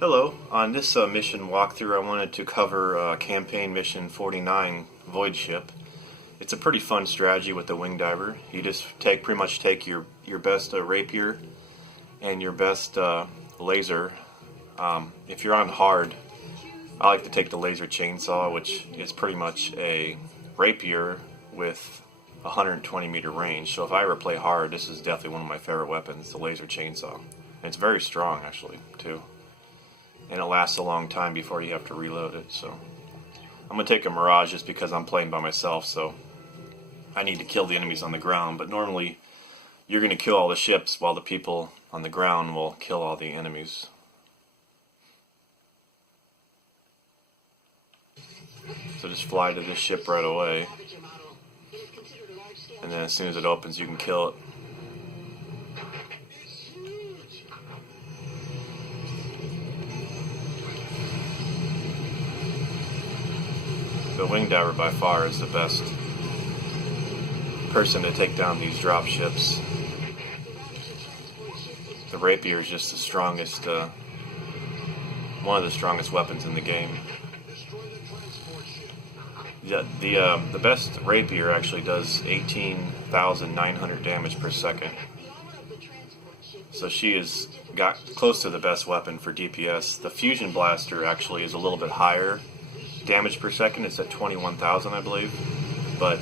Hello, on this mission walkthrough I wanted to cover campaign mission 49, Void Ship. It's a pretty fun strategy with the wing diver. You just pretty much take your best rapier and your best laser. If you're on hard, I like to take the laser chainsaw, which is pretty much a rapier with 120 meter range. So if I ever play hard, this is definitely one of my favorite weapons, the laser chainsaw. And it's very strong actually too. And it lasts a long time before you have to reload it. So I'm going to take a Mirage just because I'm playing by myself, so I need to kill the enemies on the ground. But normally you're going to kill all the ships while the people on the ground will kill all the enemies. So just fly to this ship right away, and then as soon as it opens you can kill it. The wing diver by far is the best person to take down these drop ships. The rapier is just the strongest, one of the strongest weapons in the game. Yeah, the best rapier actually does 18,900 damage per second. So she has got close to the best weapon for DPS. The fusion blaster actually is a little bit higher damage per second. It's at 21,000, I believe, but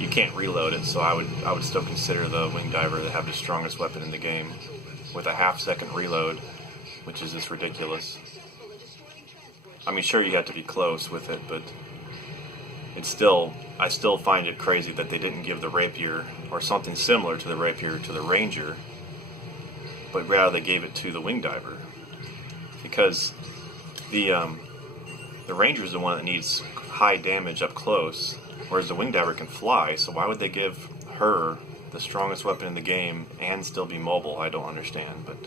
you can't reload it, so I would still consider the wing diver to have the strongest weapon in the game with a half-second reload, which is just ridiculous. I mean, sure, you have to be close with it, but I still find it crazy that they didn't give the rapier or something similar to the rapier to the ranger, but rather they gave it to the wing diver, because the ranger is the one that needs high damage up close, whereas the wing diver can fly. So why would they give her the strongest weapon in the game and still be mobile? I don't understand, but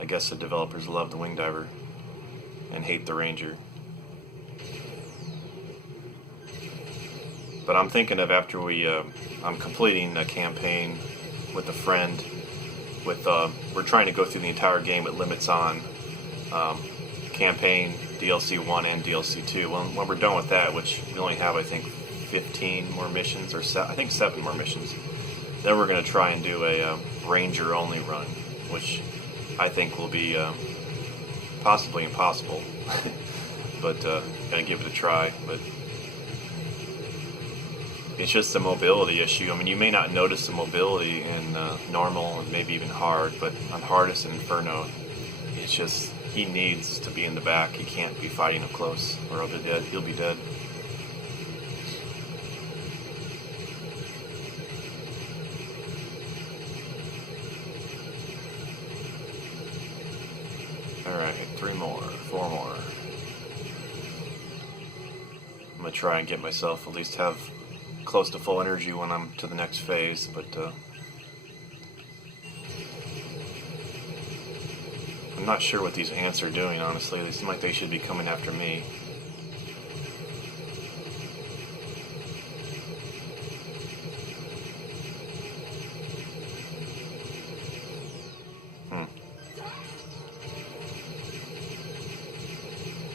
I guess the developers love the wing diver and hate the ranger. But I'm thinking of after I'm completing a campaign with a friend. We're trying to go through the entire game with limits on. Campaign, DLC 1 and DLC 2. When we're done with that, which we only have, I think, 15 more missions, or I think 7 more missions, then we're going to try and do a Ranger-only run, which I think will be possibly impossible, but going to give it a try. But it's just a mobility issue. I mean, you may not notice the mobility in normal and maybe even hard, but on hardest and Inferno, it's just, he needs to be in the back. He can't be fighting up close, or he'll be dead. Alright, 3 more, 4 more. I'm going to try and get myself at least have close to full energy when I'm to the next phase, but I'm not sure what these ants are doing, honestly. They seem like they should be coming after me.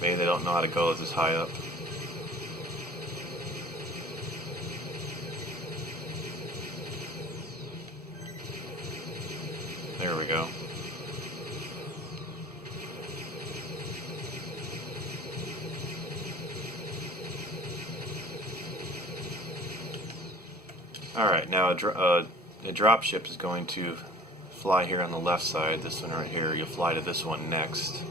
Maybe they don't know how to go this high up. There we go. Alright, now a drop ship is going to fly here on the left side, this one right here. You'll fly to this one next.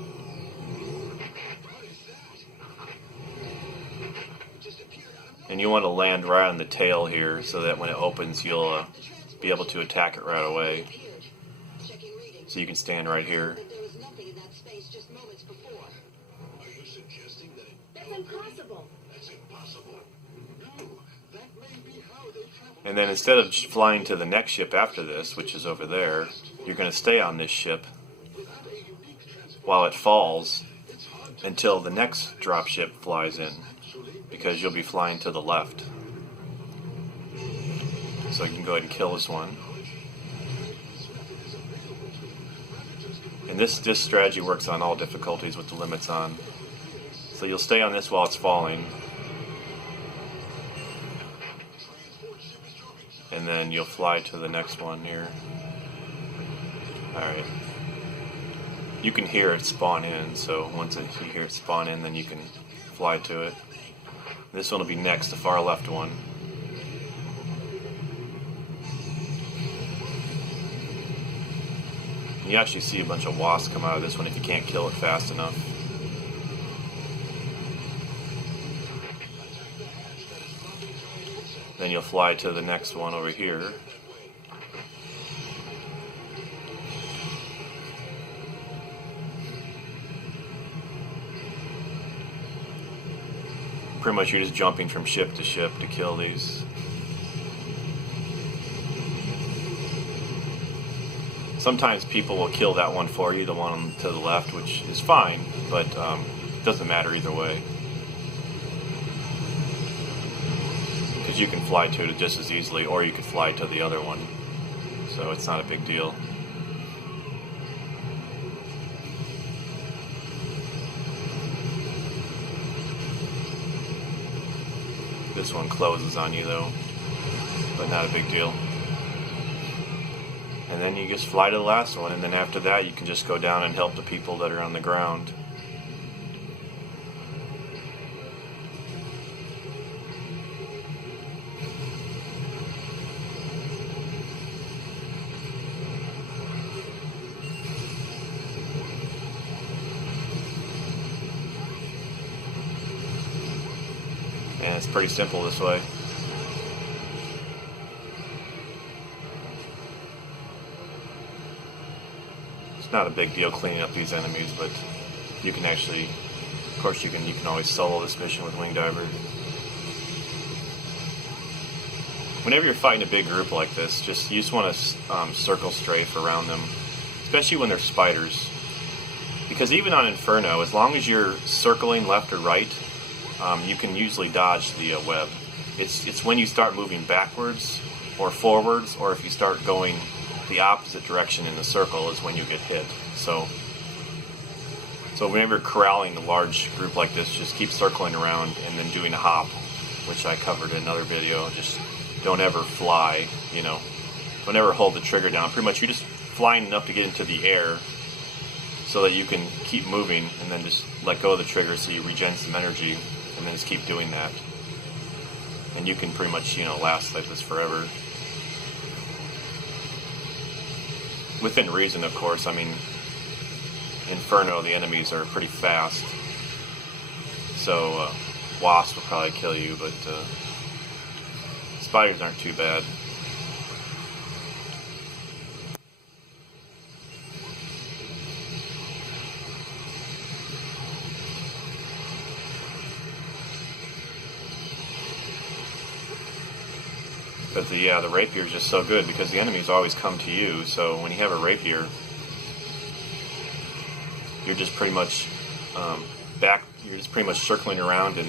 And you want to land right on the tail here so that when it opens you'll be able to attack it right away. So you can stand right here. And then instead of flying to the next ship after this, which is over there, you're going to stay on this ship while it falls until the next drop ship flies in, because you'll be flying to the left. So you can go ahead and kill this one. And this strategy works on all difficulties with the limits on. So you'll stay on this while it's falling. And then you'll fly to the next one here. Alright. You can hear it spawn in, so once you hear it spawn in, then you can fly to it. This one will be next, the far left one. You actually see a bunch of wasps come out of this one if you can't kill it fast enough. Then you'll fly to the next one over here. Pretty much you're just jumping from ship to ship to kill these. Sometimes people will kill that one for you, the one to the left, which is fine, but it doesn't matter either way. Because you can fly to it just as easily, or you could fly to the other one. So it's not a big deal. This one closes on you though, but not a big deal. And then you just fly to the last one, and then after that you can just go down and help the people that are on the ground. And it's pretty simple this way. Not a big deal cleaning up these enemies, but you can actually, of course you can always solo this mission with Wing Diver. Whenever you're fighting a big group like this, you just want to circle strafe around them, especially when they're spiders. Because even on Inferno, as long as you're circling left or right, you can usually dodge the web. It's when you start moving backwards or forwards, or if you start going the opposite direction in the circle is when you get hit. So whenever you're corralling a large group like this, just keep circling around and then doing a hop, which I covered in another video. Just don't ever fly, don't ever hold the trigger down. Pretty much you're just flying enough to get into the air so that you can keep moving, and then just let go of the trigger so you regen some energy, and then just keep doing that. And you can pretty much, last like this forever. Within reason, of course. I mean, Inferno, the enemies are pretty fast. So, wasps will probably kill you, but spiders aren't too bad. But the rapier is just so good because the enemies always come to you. So when you have a rapier, you're just pretty much You're just pretty much circling around and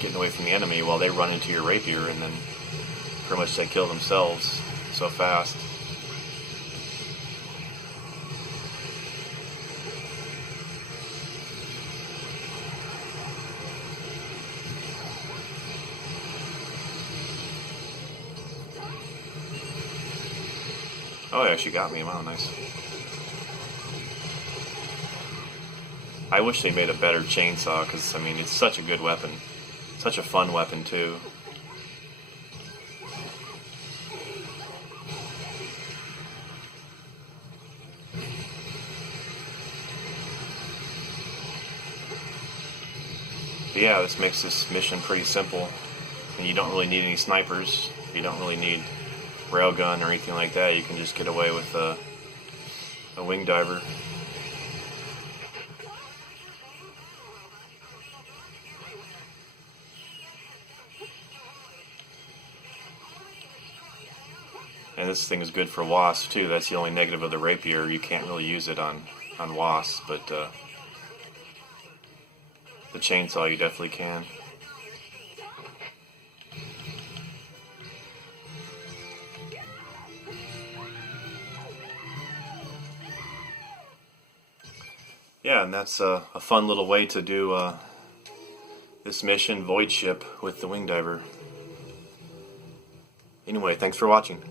getting away from the enemy while they run into your rapier, and then pretty much they kill themselves so fast. Oh, yeah, she got me. Wow, nice. I wish they made a better chainsaw, because, I mean, it's such a good weapon. Such a fun weapon, too. But yeah, this makes this mission pretty simple. And you don't really need any snipers. You don't really need railgun or anything like that. You can just get away with a wing diver. And this thing is good for wasps too. That's the only negative of the rapier. You can't really use it on wasps, but the chainsaw you definitely can. yeah, and that's a fun little way to do this mission, Void Ship, with the wing diver. Anyway, thanks for watching.